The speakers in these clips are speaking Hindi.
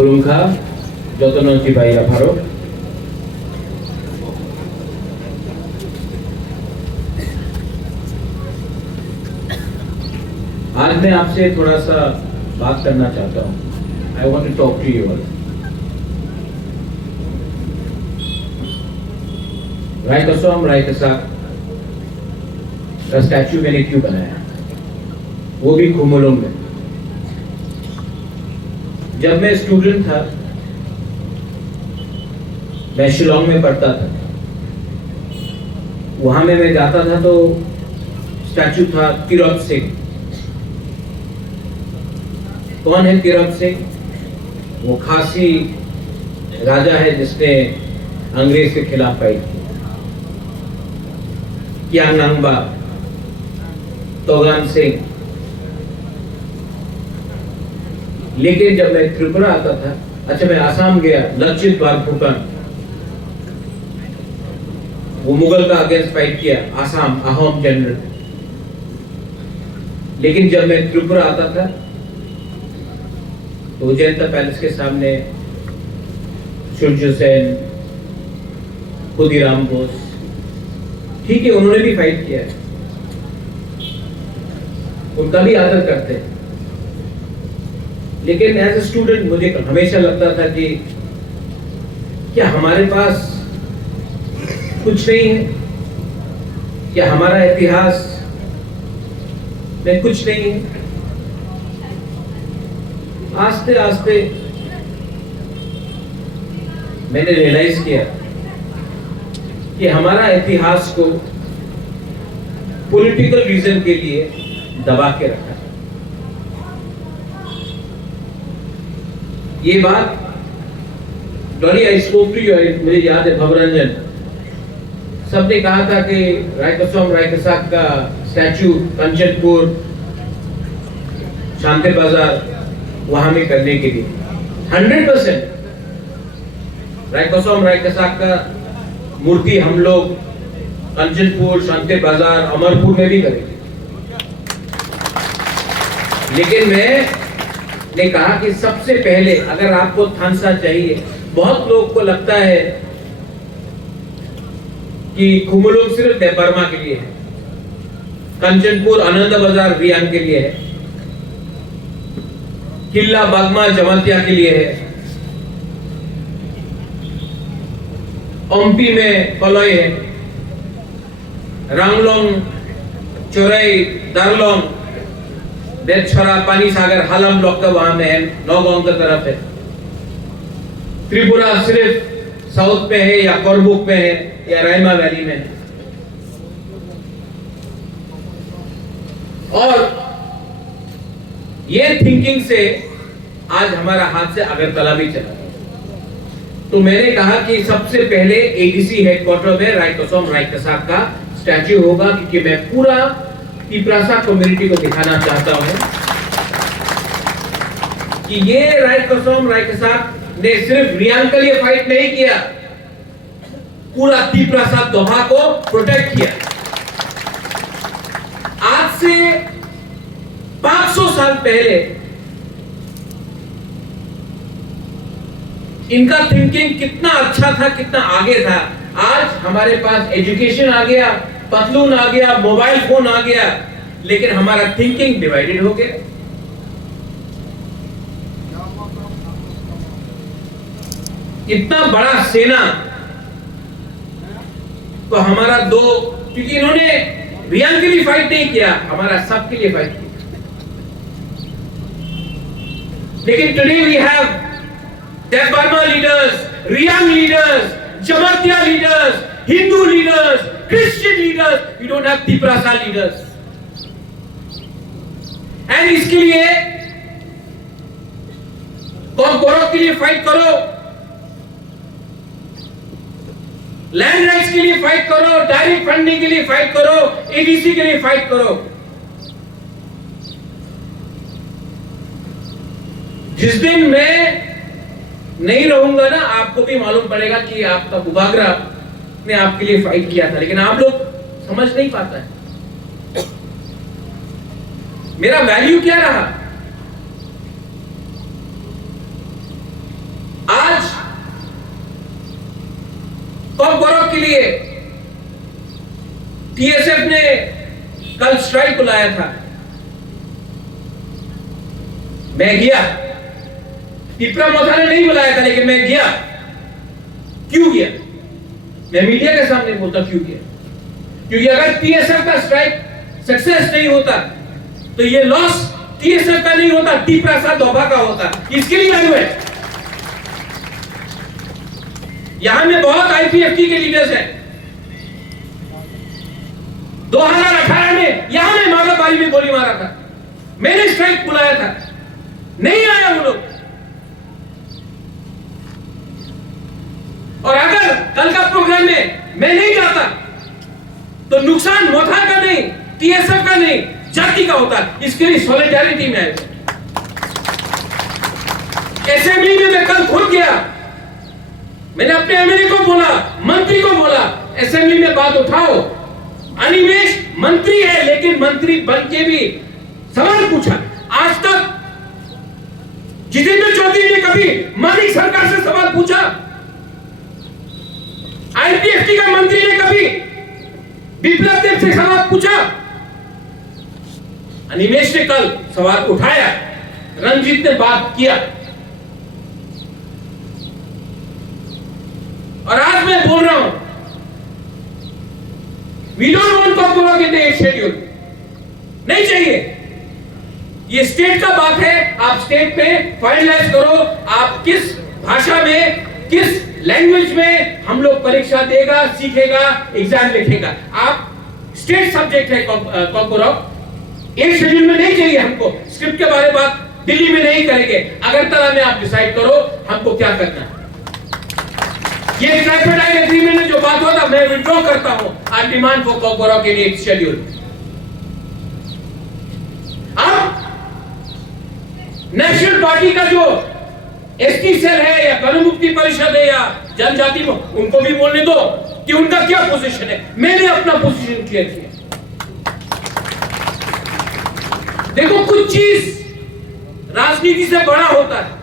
खुरुमखा जतन चिपाइला फारो। आज मैं आपसे थोड़ा सा बात करना चाहता हूँ। I want to talk to you all. रायकसोम रायकसाक का स्टैचू मैंने क्यों बनाया, वो भी खुमुलुंग में। जब मैं स्टूडेंट था, मैं शिलोंग में पढ़ता था, वहां में मैं जाता था तो स्टैचू था तिरोत सिंह। कौन है तिरोत सिंह? वो खासी राजा है जिसने अंग्रेज के खिलाफ फाइट की। क्यांगनांगबा, तोगान सिंह। लेकिन जब मैं त्रिपुरा आता था, अच्छा मैं आसाम गया, लक्षित बारफुकन, वो मुगल का अगेंस्ट फाइट किया, आसाम अहोम जनरल। लेकिन जब मैं त्रिपुरा आता था तो उजैंता पैलेस के सामने सूर्य सेन, खुदीराम बोस, ठीक है उन्होंने भी फाइट किया है, उनका भी आदर करते हैं। लेकिन एज ए स्टूडेंट मुझे हमेशा लगता था कि क्या हमारे पास कुछ नहीं है, क्या हमारा इतिहास में कुछ नहीं है। आस्ते आस्ते मैंने रियलाइज किया कि हमारा इतिहास को पॉलिटिकल रीजन के लिए दबा के रखा। ये बात डॉली आई स्पोक टू यू, मुझे याद है भवरंजन सबने कहा था कि रायकसोम रायकसाक का स्टैचू कंचनपुर, शांति बाजार वहां में करने के लिए 100% रायकसोम रायकसाक का मूर्ति हम लोग कंचनपुर, शांति बाजार, अमरपुर में भी करेंगे। लेकिन मैंने कहा कि सबसे पहले अगर आपको थानसा चाहिए, बहुत लोग को लगता है कि खुमुलुंग सिर्फ बर्मा के लिए है, कंचनपुर आनंद बाजार रियांग के लिए है, किला बागमा जमातिया के लिए है, ओम्पी में कलोई है, रांगलोंग, चोरई, दारलोंग, बेतछरा, पानी सागर, हालम ब्लॉक का वहां में है, नौगांव की तरफ है। त्रिपुरा सिर्फ साउथ में है या कोरबुक में है या रायमा वैली में है। और ये थिंकिंग से आज हमारा हाथ से अगरतला भी चला। तो मैंने कहा कि सबसे पहले एडीसी हेडक्वार्टर में रायकसोम रायकसाक का स्टैच्यू होगा, क्योंकि मैं पूरा तिप्रासा कम्युनिटी को दिखाना चाहता हूं कि ये रायकसोम रायकसाक ने सिर्फ रियांग के लिए फाइट नहीं किया, पूरा तिप्रासा दोभा को प्रोटेक्ट किया। आज से 500 साल पहले इनका थिंकिंग कितना अच्छा था, कितना आगे था। आज हमारे पास एजुकेशन आ गया, पतलून आ गया, मोबाइल फोन आ गया, लेकिन हमारा थिंकिंग डिवाइडेड हो गया। इतना बड़ा सेना तो हमारा दो, क्योंकि इन्होंने रियांग के लिए फाइट नहीं किया, हमारा सबके लिए फाइट किया। लेकिन today we have Burma leaders, Riang leaders, Jamartia leaders, Hindu leaders, Christian leaders. We don't have Tiprasa leaders. And इसके लिए कॉर्पोरेट के लिए फाइट करो, लैंड राइट्स के लिए फाइट करो, डायरेक्ट फंडिंग के लिए फाइट करो, एडीसी के लिए फाइट करो। जिस दिन मैं नहीं रहूंगा ना, आपको भी मालूम पड़ेगा कि आपका बुबागरा ने आपके लिए फाइट किया था, लेकिन आप लोग समझ नहीं पाता है मेरा वैल्यू क्या रहा। टीएसएफ ने कल स्ट्राइक बुलाया था, मैं गया। टिपरा मोथा ने नहीं बुलाया था, लेकिन मैं गया। क्यों गया? मैं मीडिया के सामने बोलता क्यों गया। क्योंकि अगर टीएसएफ का स्ट्राइक सक्सेस नहीं होता तो ये लॉस टीएसएफ का नहीं होता, टिपरा सा दोबा का होता। इसके लिए आए हुए यहां में बहुत आईपीएफटी के लीडर्स हैं। 2018 में यहां में मागापाली में गोली मारा था, मैंने स्ट्राइक बुलाया था, नहीं आया वो लोग। और अगर कल का प्रोग्राम में मैं नहीं जाता तो नुकसान मोथा का नहीं, टीएसएफ का नहीं, जाति का होता। इसके लिए सॉलिडारिटी में आए। असेंबली में मैं कल खुद गया, मैंने अपने एमएलए को बोला, मंत्री को बोला, असेंबली में बात उठाओ। अनिमेश मंत्री है, लेकिन मंत्री बन के भी सवाल पूछा। आज तक जितेंद्र चौधरी ने कभी मानिक सरकार से सवाल पूछा? आईपीएफटी का मंत्री ने कभी विप्लव देव से सवाल पूछा? अनिमेश ने कल सवाल उठाया, रंजीत ने बात किया। और आज मैं बोल रहा हूं, we don't want Kokborok in the schedule, नहीं चाहिए। ये स्टेट का बात है, आप स्टेट में फाइनलाइज करो, आप किस भाषा में, किस लैंग्वेज में हम लोग परीक्षा देगा, सीखेगा, एग्जाम लिखेगा। आप स्टेट सब्जेक्ट है कॉकबोरोक, एक शेड्यूल में नहीं चाहिए हमको। स्क्रिप्ट के बारे में बात दिल्ली में नहीं करेंगे, अगरतला में आप डिसाइड करो हमको क्या करना है। ये ट्राइपार्टाइट एग्रीमेंट में जो बात होता मैं विड्रॉ करता हूं। आई डिमांड फॉर कॉकबोरोक इन एक शेड्यूल। अब नेशनल पार्टी का जो एसटी सेल है या गण मुक्ति परिषद है या जनजाति, उनको भी बोलने दो कि उनका क्या पोजीशन है। मैंने अपना पोजीशन क्लियर किया। देखो, कुछ चीज राजनीति से बड़ा होता है।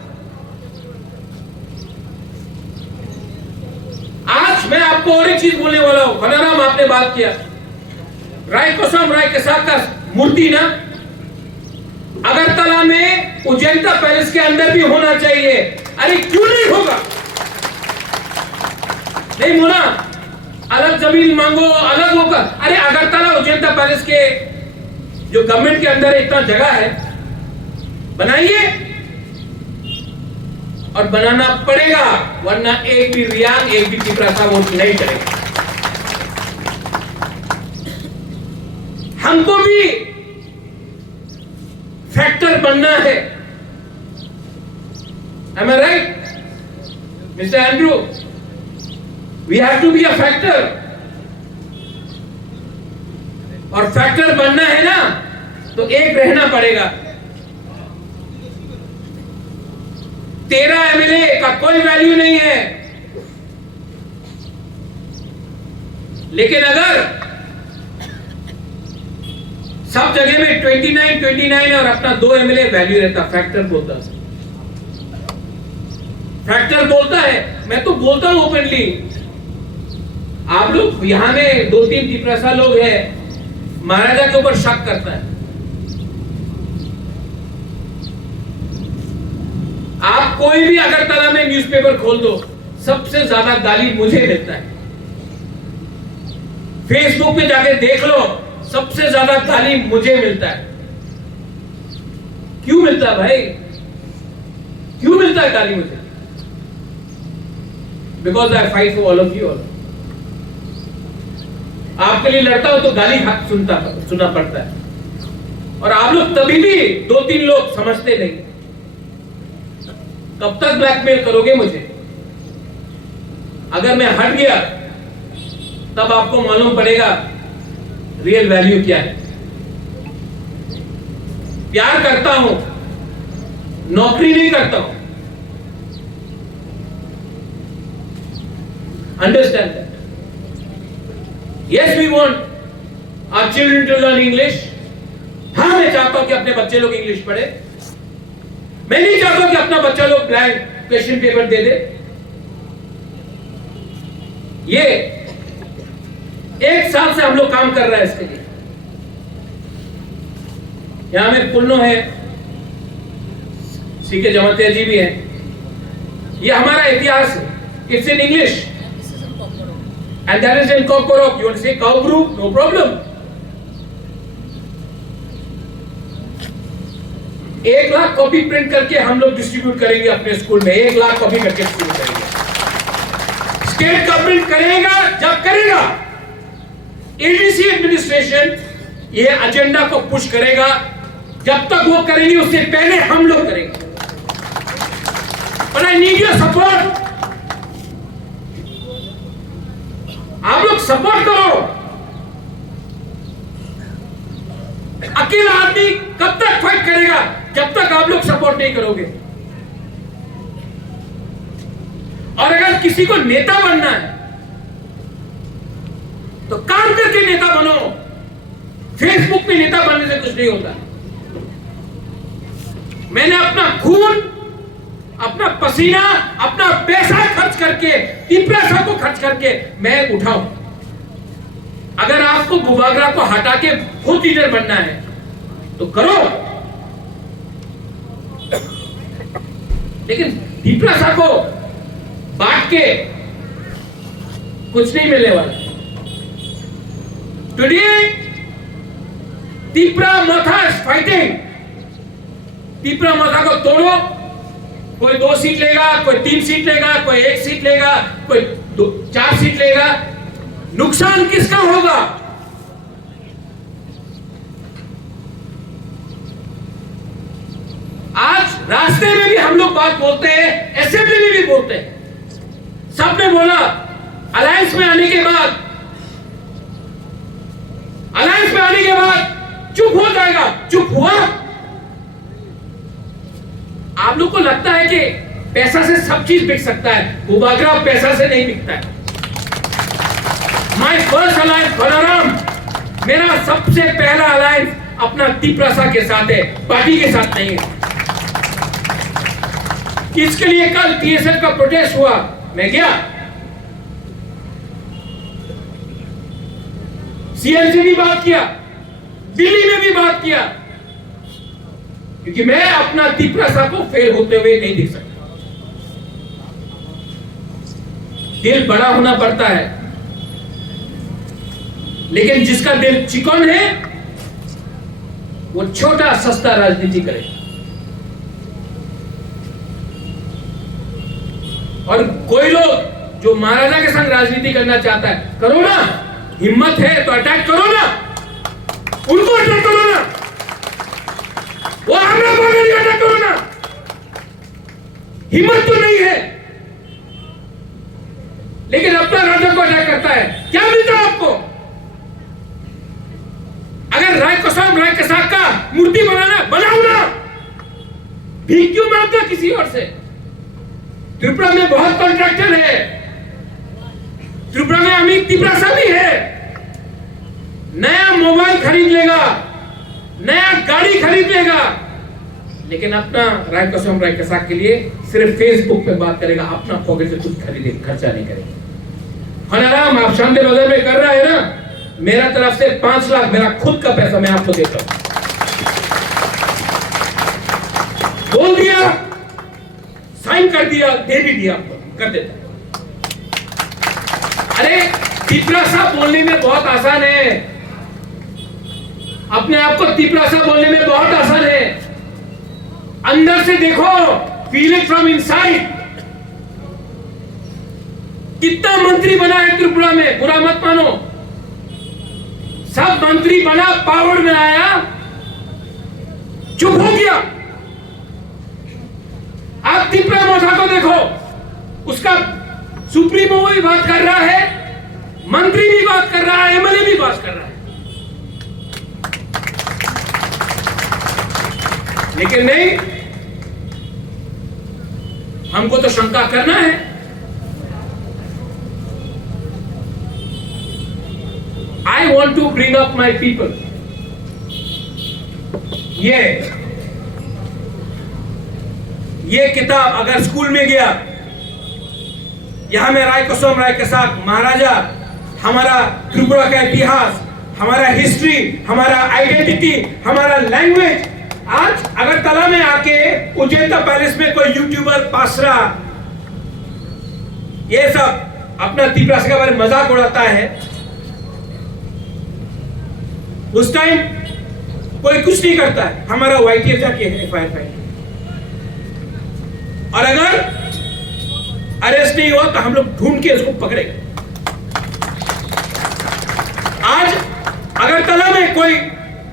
आज मैं आपको और एक चीज बोलने वाला हूं। बनाराम आपने बात किया, रायकोसम राय के साथ का मूर्ति ना अगरतला में उजैंता पैलेस के अंदर भी होना चाहिए। अरे क्यों नहीं होगा? नहीं बोला अलग जमीन मांगो, अलग होगा। अरे अगरतला उजैंता पैलेस के जो गवर्नमेंट के अंदर इतना जगह है, बनाइए। और बनाना पड़ेगा, वरना एक भी रियान, एक भी टिपरा सा वोट नहीं करेगा। हमको भी फैक्टर बनना है। Am I right, Mr. Andrew? We have to be a factor. और फैक्टर बनना है ना, तो एक रहना पड़ेगा। 13 एमएलए का कोई वैल्यू नहीं है, लेकिन अगर सब जगह में 29 और अपना 2 एमएलए वैल्यू रहता, फैक्टर बोलता है। फैक्टर बोलता है। मैं तो बोलता हूं ओपनली, आप लोग यहां में 2-3 टिपरासा लोग हैं, महाराजा के ऊपर शक करता है। आप कोई भी अगरतला में न्यूज़पेपर खोल दो, सबसे ज्यादा गाली मुझे मिलता है। फेसबुक पे जाके देख लो, सबसे ज्यादा गाली मुझे मिलता है। क्यों मिलता है भाई? क्यों मिलता है गाली मुझे? Because I fight for all of you all. आपके लिए लड़ता हो तो गाली सुनना पड़ता है। और आप लोग तभी भी 2-3 लोग समझते नहीं। कब तक ब्लैकमेल करोगे मुझे? अगर मैं हट गया तब आपको मालूम पड़ेगा रियल वैल्यू क्या है। प्यार करता हूं, नौकरी नहीं करता हूं। Understand that. Yes, we want our children to learn English. हाँ, मैं चाहता हूं कि अपने बच्चे लोग इंग्लिश पढ़े। मैं नहीं चाहता कि अपना बच्चा लोग ब्लैंक क्वेश्चन पेपर दे दे। ये 1 साल से हम लोग काम कर रहे हैं इसके लिए। यहां में पुन्नो है, सीके जमातिया जी भी है। ये हमारा इतिहास है। It's in English and that is in Kokorok. You want to say cow brew? No problem. 1 lakh copy print करके हम लोग डिस्ट्रीब्यूट करेंगे अपने स्कूल में। 1 लाख कॉपी करके डिस्ट्रीब्यूट करेंगे। स्टेट गवर्नमेंट करेगा जब करेगा, एडीसी एडमिनिस्ट्रेशन ये एजेंडा को पुश करेगा। जब तक वो करेंगे उससे पहले हम लोग करेंगे। But I need your support. आप लोग सपोर्ट करो। अकेला आदमी कब तक फाइट करेगा जब तक आप लोग सपोर्ट नहीं करोगे। और अगर किसी को नेता बनना है तो काम करके नेता बनो। फेसबुक पे नेता बनने से कुछ नहीं होता। मैंने अपना खून, अपना पसीना, अपना पैसा खर्च करके, पैसा को खर्च करके मैं उठाऊं। अगर आपको गुबागरा को हटा के खुद लीडर बनना है तो करो, लेकिन पैसा को बांट के कुछ नहीं मिलने वाला। Today Tipra Motha is fighting. Tipra Motha को तोड़ो। कोई 2 सीट लेगा, कोई 3 सीट लेगा, कोई 1 सीट लेगा, कोई 4 सीट लेगा। नुकसान किसका होगा? आज रास्ते में भी हम लोग बात बोलते हैं, असेंबली में भी बोलते हैं। सबने बोला अलायंस में आने के बाद चुप हो जाएगा। चुप हुआ। आप लोग को लगता है कि पैसा से सब चीज बिक सकता है। गुबागरा पैसा से नहीं बिकता है। माय फर्स्ट अलायंस बलराम, मेरा सबसे पहला अलायंस अपना तीपरासा के साथ है, पार्टी के साथ नहीं है। इसके लिए कल टीएसएफ का प्रोटेस्ट हुआ, मैं गया। सीएम से भी बात किया, दिल्ली में भी बात किया, क्योंकि मैं अपना तीपरासा को फेल होते हुए नहीं देख सकता। दिल बड़ा होना पड़ता है, लेकिन जिसका दिल चिकन है वो छोटा सस्ता राजनीति करे। और कोई लोग जो महाराजा के संग राजनीति करना चाहता है, करो ना, हिम्मत है तो अटैक करो ना, उनको अटैक करो ना, वो हमरा पागल का अटैक करो ना। हिम्मत तो नहीं है, लेकिन अपना राजा को अटैक करता है। क्या मिलता है आपको? अगर राय कसाक का मूर्ति बनाना, बनाओ ना, भीख क्यों मांगते हो किसी और से? त्रिपुरा में बहुत कॉन्ट्रैक्टर है, त्रिपुरा में अमित तीपरासा भी है। नया मोबाइल खरीद लेगा, नया गाड़ी खरीद लेगा, लेकिन अपना राय कसाक के लिए सिर्फ फेसबुक पे बात करेगा, अपना पॉकेट से कुछ खर्चा नहीं करेगा। हनाराम आप शांति बाजार में कर रहा है ना, मेरा तरफ से 5 लाख मेरा खुद का पैसा मैं आपको देता हूं। बोल दिया, साइन कर दिया, दे भी दिया, आपको कर देता। अरे तीपरासा बोलने में बहुत आसान है, अपने आप को तीपरासा बोलने में बहुत आसान है। अंदर से देखो, फील इट फ्रॉम इनसाइड। कितना मंत्री बना है त्रिपुरा में, बुरा मत मानो। सब मंत्री बना, पावर में आया, चुप हो गया। आप त्रिपुरा मोथा को देखो, उसका सुप्रीमो भी बात कर रहा है, मंत्री भी बात कर रहा है, एमएलए भी बात कर रहा है, लेकिन नहीं, हमको तो शंका करना है। I want to bring up my people. ये किताब अगर स्कूल में गया, यहां में राय के साथ महाराजा हमारा त्रिपुरा का इतिहास, हमारा हिस्ट्री, हमारा आइडेंटिटी, हमारा लैंग्वेज। आज अगरतला में आके उज्जैन पैलेस में कोई यूट्यूबर पासरा ये सब अपना त्रिपुरा के बारे में मजाक उड़ाता है, उस टाइम कोई कुछ नहीं करता है। हमारा YTF जाके FIR फाइल, और अगर अरेस्ट नहीं हुआ तो हम लोग ढूंढ के उसको पकड़ेंगे। आज अगरतला में कोई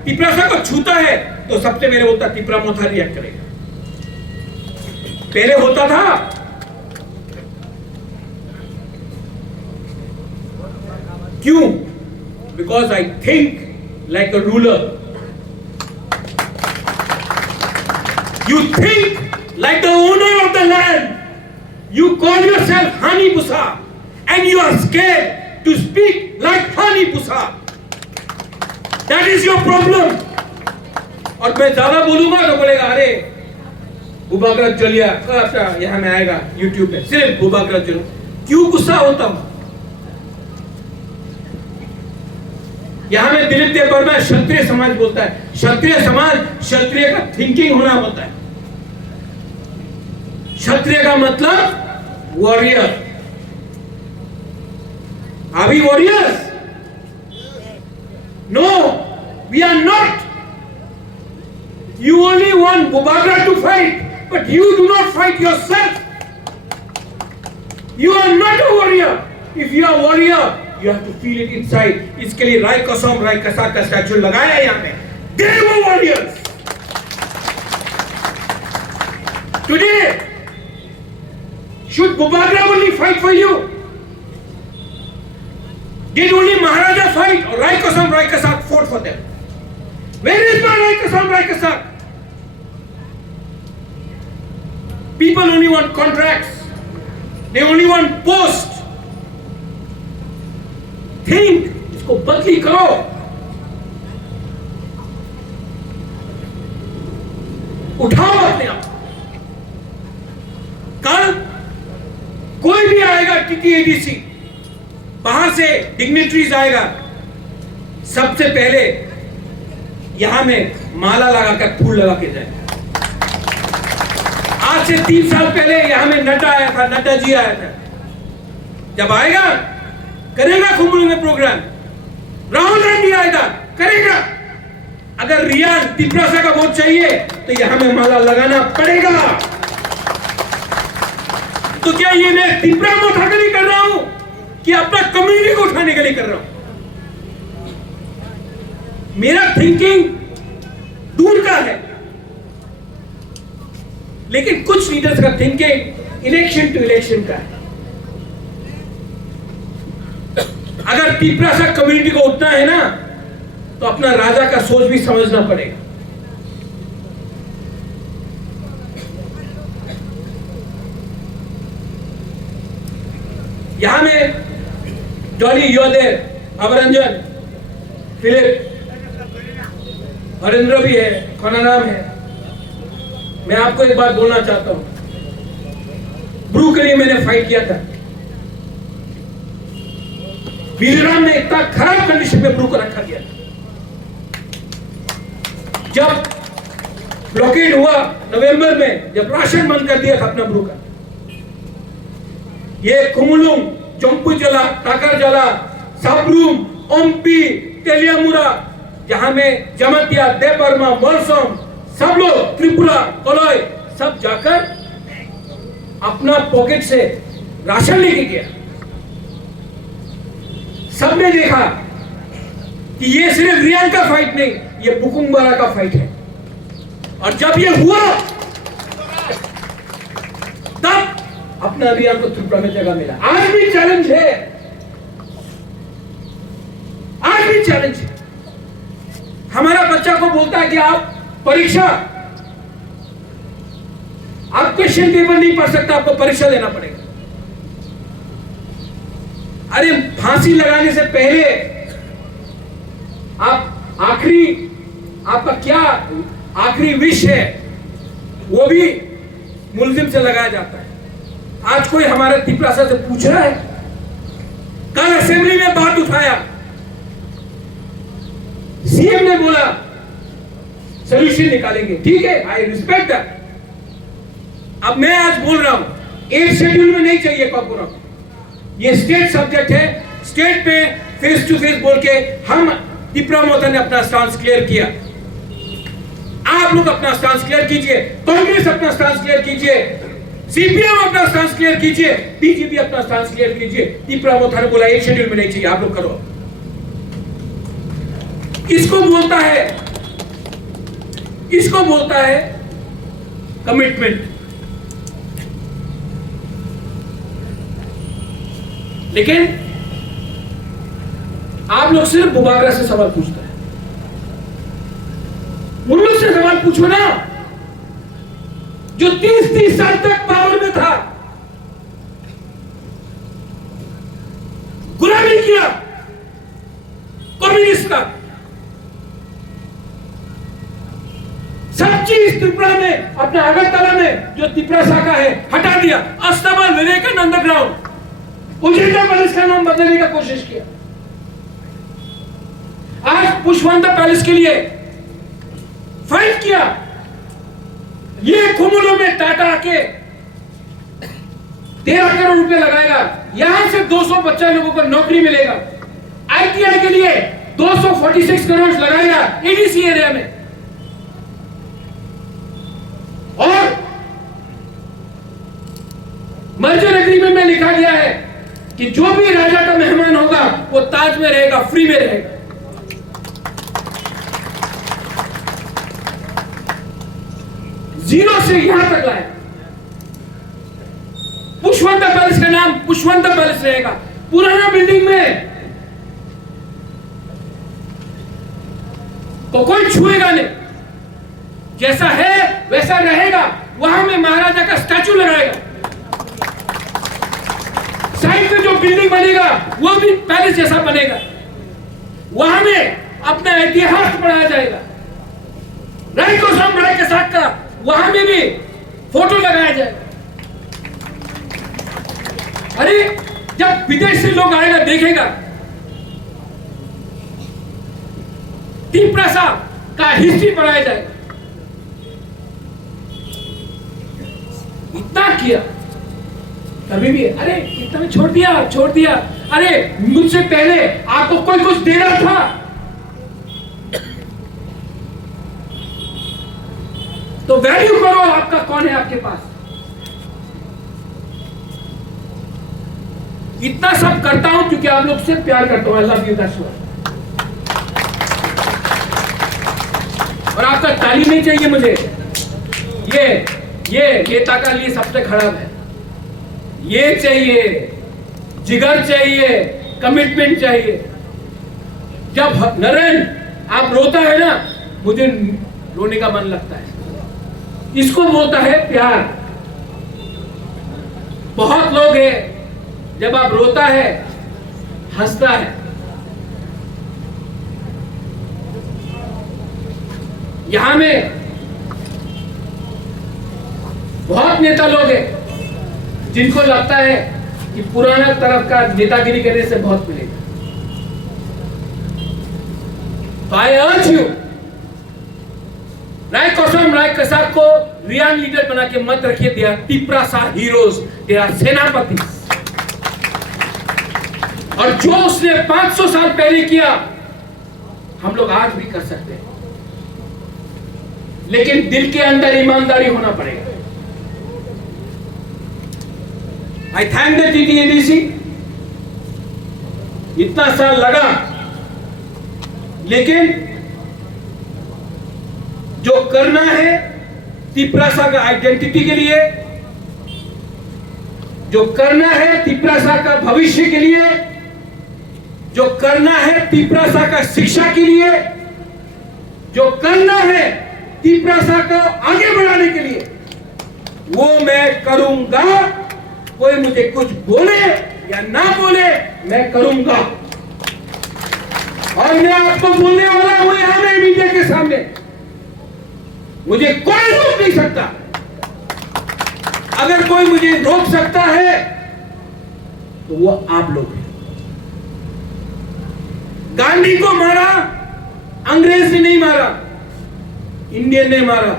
तिपरासा को छूता है तो सबसे पहले बोलता तिपरा मोथा रिएक्ट करेगा। पहले होता था क्यों? Because I think like a ruler, you think like the owner of the land, you call yourself हानी पुसा and you are scared to speak like Hani Pusa. That is your problem. और मैं ज्यादा बोलूंगा तो बोलेगा अरे बुबाग्रत जलिया यहाँ में आएगा YouTube पे, सिर्फ बुबाग्रत जलो। क्यों गुस्सा होता हूं? यहाँ में दिलीप देव वर्मा क्षत्रिय समाज बोलता है। क्षत्रिय समाज, क्षत्रिय का थिंकिंग होना होता है। क्षत्रिय का मतलब warrior. Are we warriors? No, we are not. You only want Bubagra to fight, but you do not fight yourself. You are not a warrior. If you are warrior, you have to feel it inside. इसके लिए राय कसम राय कसा का स्टैचू लगाया यहाँ पे। They were warriors. Today, should Bubagra only fight for you? Did only Maharaja fight or Rai Kasam Rai Kasak fought for them? Where is my Rai Kasam Rai Kasak? People only want contracts. They only want post. Think, इसको बदली करो। उठाओ अपने आप। कल कोई भी आएगा TTADC, बाहर से डिग्निटरीज आएगा, सबसे पहले यहां में माला लगाकर फूल लगा के जाएगा। आज से 3 साल पहले यहां में नड्डा आया था, नड्डा जी आया था। जब आएगा करेगा कुंभल में प्रोग्राम, राहुल गांधी आएगा करेगा। अगर रियान तिपरासा का वोट चाहिए तो यहां में माला लगाना पड़ेगा। तो क्या ये मैं तिपरा में उठा कर कर रहा हूं कि अपना कम्युनिटी को उठाने के लिए कर रहा हूं? मेरा थिंकिंग दूर का है, लेकिन कुछ लीडर्स का थिंकिंग इलेक्शन टू इलेक्शन का है। अगर तिपरासा कम्युनिटी को उठना है ना, तो अपना राजा का सोच भी समझना पड़ेगा। यहां में जॉली योदेव, अवरंजन, फिलिप, हरेंद्र भी है, खनानाम है। मैं आपको एक बात बोलना चाहता हूं। ब्रू के लिए मैंने फाइट किया था। वीरराम में इतना खराब कंडीशन में ब्रू को रखा गया था। जब ब्लॉकेड हुआ नवंबर में, जब राशन बंद कर दिया था अपना ब्रू का, ये कुमुलुंग, जोंपुजला, टाकारजला, साबरूम, ओम्पी, तेलियामुरा, जहां में जमतिया, देवबर्मा, मोलसोम, सब लोग त्रिपुरा, कोलोई, सब जाकर अपना पॉकेट से राशन लेके गया। सबने देखा कि ये सिर्फ रियान का फाइट नहीं, ये बुकुंगबारा का फाइट है। और जब ये हुआ तब अपना रियान को त्रिपुरा में जगह मिला। आज भी चैलेंज है, आज भी चैलेंज है। हमारा बच्चा को बोलता है कि आप परीक्षा, आप क्वेश्चन पेपर नहीं पढ़ सकता, आपको परीक्षा देना पड़ेगा। अरे फांसी लगाने से पहले आप आखिरी, आपका क्या आखिरी विश है, वो भी मुलजिम से लगाया जाता है। आज कोई हमारे तिपरासा से पूछ रहा है कल असेंबली में बात उठाया, सीएम ने बोला सॉल्यूशन निकालेंगे, ठीक है, आई रिस्पेक्ट दैट। अब मैं आज बोल रहा हूं 8 शेड्यूल में नहीं चाहिए कॉर्पोरम, ये स्टेट सब्जेक्ट है, स्टेट पे फेस टू फेस बोल के हम तिपरा मोहता ने अपना स्टांस क्लियर किया, आप लोग अपना स्टांस क्लियर कीजिए, कांग्रेस अपना स्टांस क्लियर कीजिए, सीपीएम अपना स्टांस क्लियर कीजिए, बीजेपी अपना स्टांस क्लियर कीजिए। तिपरा मोहता ने बोला 1 शेड्यूल में नहीं चाहिए, आप लोग करो। इसको बोलता है कमिटमेंट। लेकिन आप लोग सिर्फ बुबागरा से सवाल पूछते हैं, उन लोग से सवाल पूछो ना जो 30 साल तक पावर में था, गुलामी किया कम्युनिस्ट का, सब चीज त्रिपुरा में, अपना अगरतला में जो त्रिपुरा शाखा है हटा दिया, अस्तबल विवेकानंद ग्राउंड उजेंडा पैलेस का नाम बदलने का कोशिश किया, आज पुष्पवंत पैलेस के लिए फाइट किया। ये कुमुलो में टाटा आके 13 करोड़ रुपए लगाएगा, यहां से 200 बच्चा लोगों को नौकरी milega। आईटीआई के लिए 246 करोड़ लगाएगा एडीसी एरिया में, और मर्जर एग्रीमेंट में लिखा गया है कि जो भी राजा का मेहमान होगा वो ताज में रहेगा, फ्री में रहेगा। जीरो से यहां तक लाया। पुष्पवंत पैलेस का नाम पुष्पवंत पैलेस रहेगा, पुराना बिल्डिंग में तो कोई छुएगा नहीं, जैसा है वैसा रहेगा। वहां में महाराजा का स्टैचू लगाएगा, साइड में जो बिल्डिंग बनेगा वो भी पैलेस जैसा बनेगा, वहां में अपना इतिहास पढ़ाया जाएगा। रायकोसम राय के साथ का वहां में भी फोटो लगाया जाएगा। अरे जब विदेश से लोग आएगा देखेगा तिपरा का हिस्ट्री पढ़ाया जाएगा। इतना किया कभी भी, अरे इतना में छोड़ दिया। अरे मुझसे पहले आपको कोई कुछ दे रहा था तो वैल्यू करो, आपका कौन है आपके पास। इतना सब करता हूं क्योंकि आप लोग से प्यार करता हूं। I love you, that's why. और आपका तालीम नहीं चाहिए मुझे, ये नेता का लिए सबसे खराब है। ये चाहिए, जिगर चाहिए, कमिटमेंट चाहिए। जब नरेन आप रोता है ना, मुझे रोने का मन लगता है। इसको बोलता है प्यार। बहुत लोग हैं जब आप रोता है हंसता है। यहां में बहुत नेता लोग हैं जिनको लगता है कि पुराना तरफ का नेतागिरी करने से बहुत मिलेगा। तो आई अर्ज यू, रायकोसम राय कसाक को रियल लीडर बना के मत रखिए। दे आर तिपरा सा हीरोज, दे आर सेनापति। और जो उसने 500 साल पहले किया हम लोग आज भी कर सकते हैं, लेकिन दिल के अंदर ईमानदारी होना पड़ेगा। I thank the TTADC. इतना साल लगा, लेकिन जो करना है तिपरासा का आइडेंटिटी के लिए, जो करना है तिपरासा का भविष्य के लिए, जो करना है तिपरासा का शिक्षा के लिए, जो करना है तिपरासा को आगे बढ़ाने के लिए, वो मैं करूंगा। कोई मुझे कुछ बोले या ना बोले, मैं करूंगा। और मैं आपको बोलने वाला हूं यहां में मीडिया के सामने, मुझे कोई रोक नहीं सकता। अगर कोई मुझे रोक सकता है तो वो आप लोग हैं। गांधी को मारा, अंग्रेज ने नहीं मारा, इंडियन ने मारा।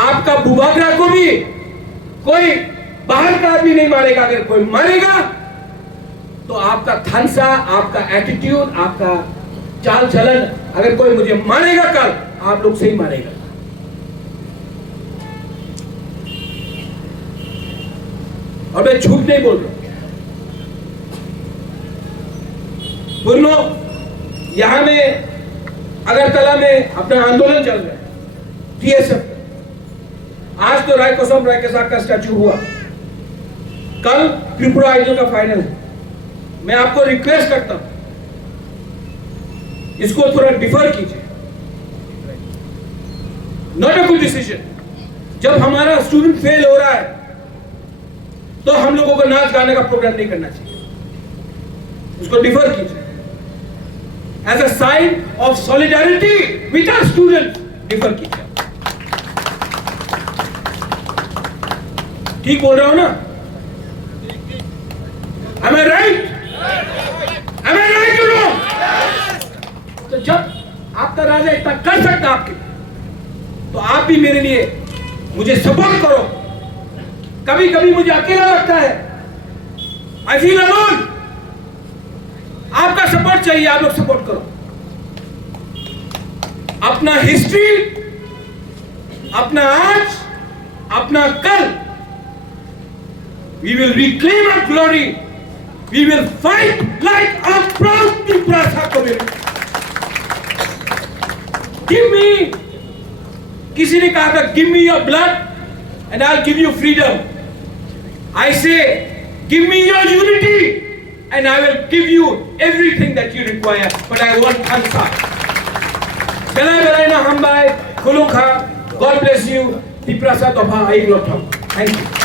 आपका भूभागरा को भी कोई बाहर का आदमी नहीं मारेगा। अगर कोई मारेगा तो आपका थानसा, आपका एटीट्यूड, आपका चाल चलन, अगर कोई मुझे मारेगा कल, आप लोग से ही मारेगा। और मैं झूठ नहीं बोल रहा। पूर्णो, यहां में अगरतला में अपना आंदोलन चल रहा है, टीएसएफ। आज तो रायकोसम रायकेसा का स्टैच्यू हुआ, कल त्रिपुरा आइडल का फाइनल है। मैं आपको रिक्वेस्ट करता हूं, इसको थोड़ा डिफर कीजिए। Not a good decision. जब हमारा स्टूडेंट फेल हो रहा है तो हम लोगों को नाच गाने का प्रोग्राम नहीं करना चाहिए, उसको डिफर कीजिए। As a sign of solidarity with our student, defer कीजिए। ठीक बोल रहा हूं ना? Am I right? Am I right or no? तो जब आपका राजा इतना कर सकता आपके, तो आप भी मेरे लिए मुझे सपोर्ट करो। कभी कभी मुझे अकेला लगता है, I feel alone। आपका सपोर्ट चाहिए, आप लोग सपोर्ट करो। अपना हिस्ट्री, अपना आज, अपना कल, we will reclaim our glory, we will fight like a proud Tripura community। Give me, किसी ने कहा था give me your blood and I'll give you freedom। I say give me your unity and I will give you everything that you require, but I want Khansa। Belai belai na hambai, kulukha, God bless you, Tripura Dopa Aiglotha। Thank you।